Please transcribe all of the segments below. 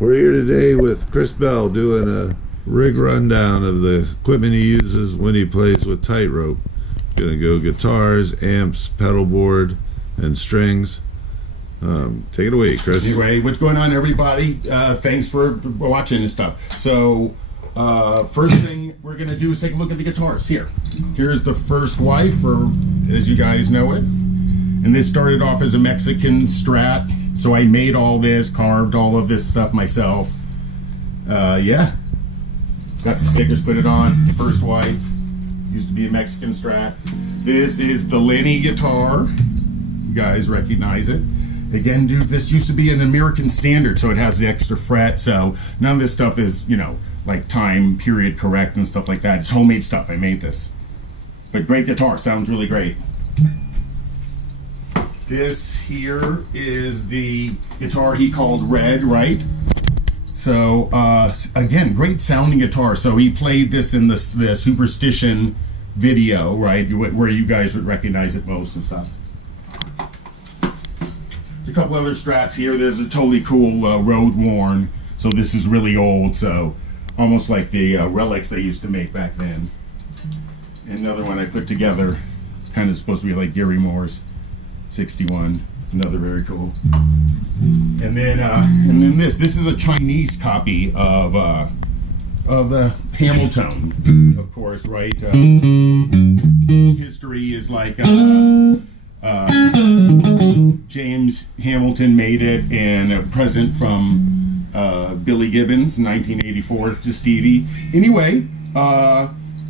We're here today with Chris Bell doing a rig rundown of the equipment he uses when he plays with Tightrope. Gonna go guitars, amps, pedal board, and strings. Take it away, Chris. Anyway, what's going on, everybody? Thanks for watching and stuff. So, first thing we're gonna do is take a look at the guitars. Here's the first wife, or as you guys know it. And this started off as a Mexican Strat. So I made all this, carved all of this stuff myself. Yeah. Got the stickers, put it on. First wife. Used to be a Mexican Strat. This is the Lenny guitar. You guys recognize it. Again, dude, this used to be an American Standard, so it has the extra fret. So none of this stuff is, like time period correct and stuff like that. It's homemade stuff. I made this. But great guitar. Sounds really great. This here is the guitar he called Red, right? So, again, great sounding guitar. So he played this in the Superstition video, right? Where you guys would recognize it most and stuff. A couple other Strats here. There's a totally cool Road Worn. So this is really old, so almost like the relics they used to make back then. Another one I put together. It's kind of supposed to be like Gary Moore's 61. Another very cool. And then this is a Chinese copy of the Hamilton, of course, right? History is like James Hamilton made it, and a present from Billy Gibbons, 1984, to Stevie. Anyway,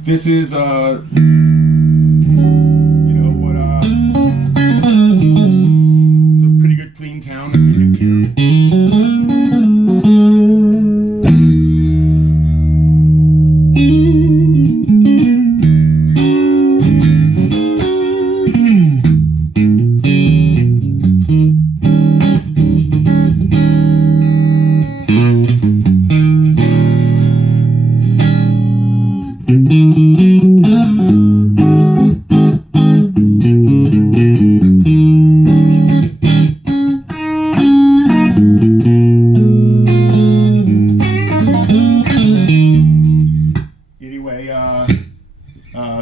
this is clean town, as you can hear.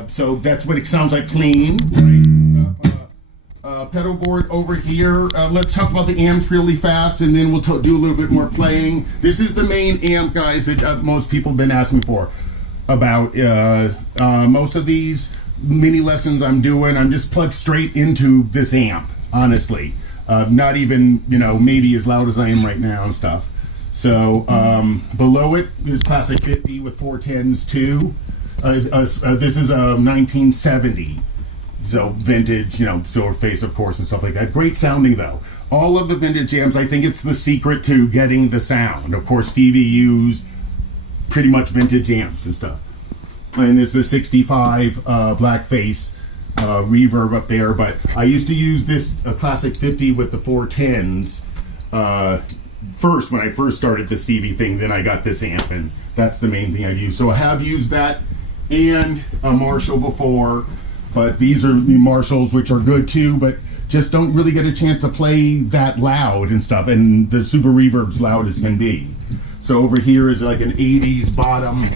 So that's what it sounds like, clean, right? And stuff. Pedal board over here. Let's talk about the amps really fast, and then we'll do a little bit more playing. This is the main amp, guys, that most people have been asking for about. Most of these mini lessons I'm doing, I'm just plugged straight into this amp, honestly. Not even, maybe as loud as I am right now and stuff. So below it is Classic 50 with 410s too. This is a 1970, so vintage, silver face, of course, and stuff like that. Great sounding, though. All of the vintage amps, I think it's the secret to getting the sound. Of course, Stevie used pretty much vintage amps and stuff. And this is the 65 blackface reverb up there, but I used to use this Classic 50 with the 410s first when I first started the Stevie thing. Then I got this amp, and that's the main thing I use. So I have used that and a Marshall before, but these are Marshalls, which are good too, but just don't really get a chance to play that loud and stuff, and the Super Reverb's loud as can be. So over here is like an 80s bottom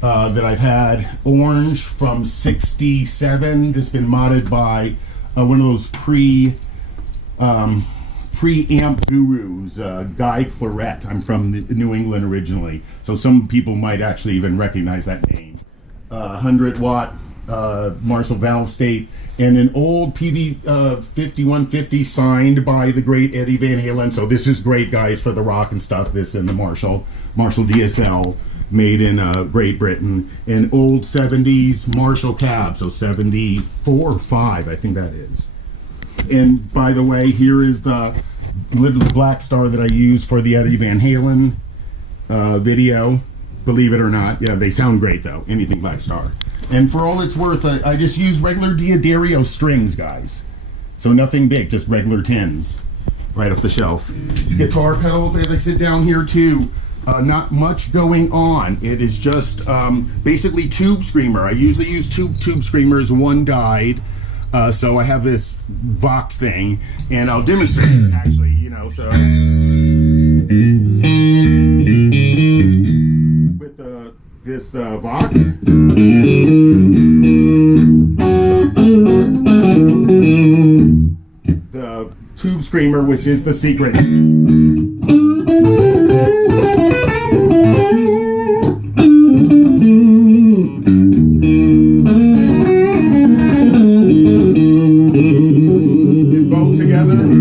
that I've had, orange from 67. This has been modded by one of those pre-amp gurus, Guy Claret. I'm from New England originally, so some people might actually even recognize that name. 100-watt Marshall valve state, and an old PV 5150 signed by the great Eddie Van Halen. So this is great, guys, for the rock and stuff. This and the Marshall DSL, made in Great Britain. An old 70s Marshall cab, so 74 or 5, I think that is. And by the way, here is the little Black Star that I used for the Eddie Van Halen video. Believe it or not, yeah, they sound great though. Anything Black Star. And for all it's worth, I just use regular D'Addario strings, guys. So nothing big, just regular 10s, right off the shelf. Guitar pedal, as I sit down here too. Not much going on. It is just basically tube screamer. I usually use tube screamers. One died, so I have this Vox thing, and I'll demonstrate it actually. So. this Vox. The tube screamer, which is the secret. And both together.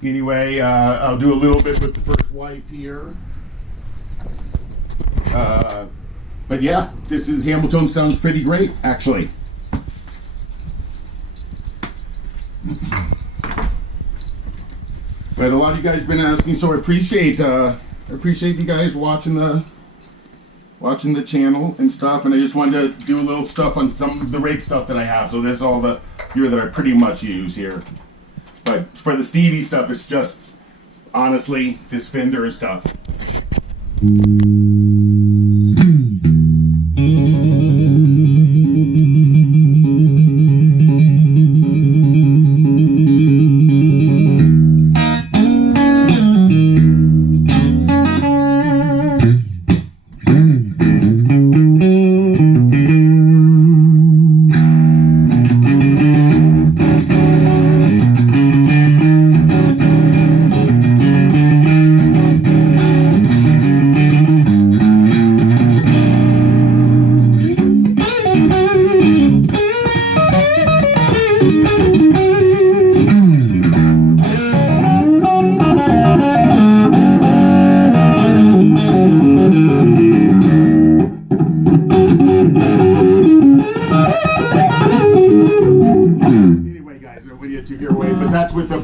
Anyway, I'll do a little bit with the first wife here. But yeah, this is Hamilton sounds pretty great, actually. But a lot of you guys have been asking, so I appreciate you guys watching the channel and stuff. And I just wanted to do a little stuff on some of the rate stuff that I have. So this is all the gear that I pretty much use here. But for the Stevie stuff, it's just honestly this Fender and stuff. But that's with the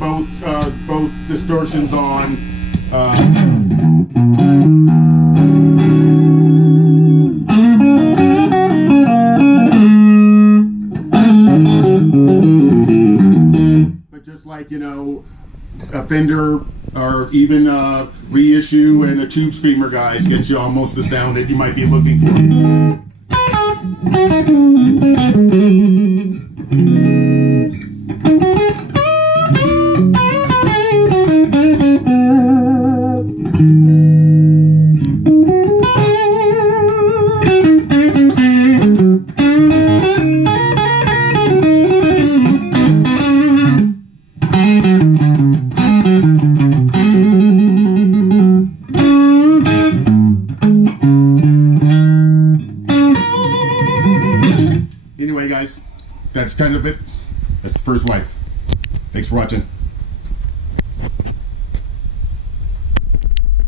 both distortions on. But just like, you know, a Fender or even a reissue and a tube screamer, guys, gets you almost the sound that you might be looking for. Anyway, guys, that's kind of it. That's the first wife. Thanks for watching.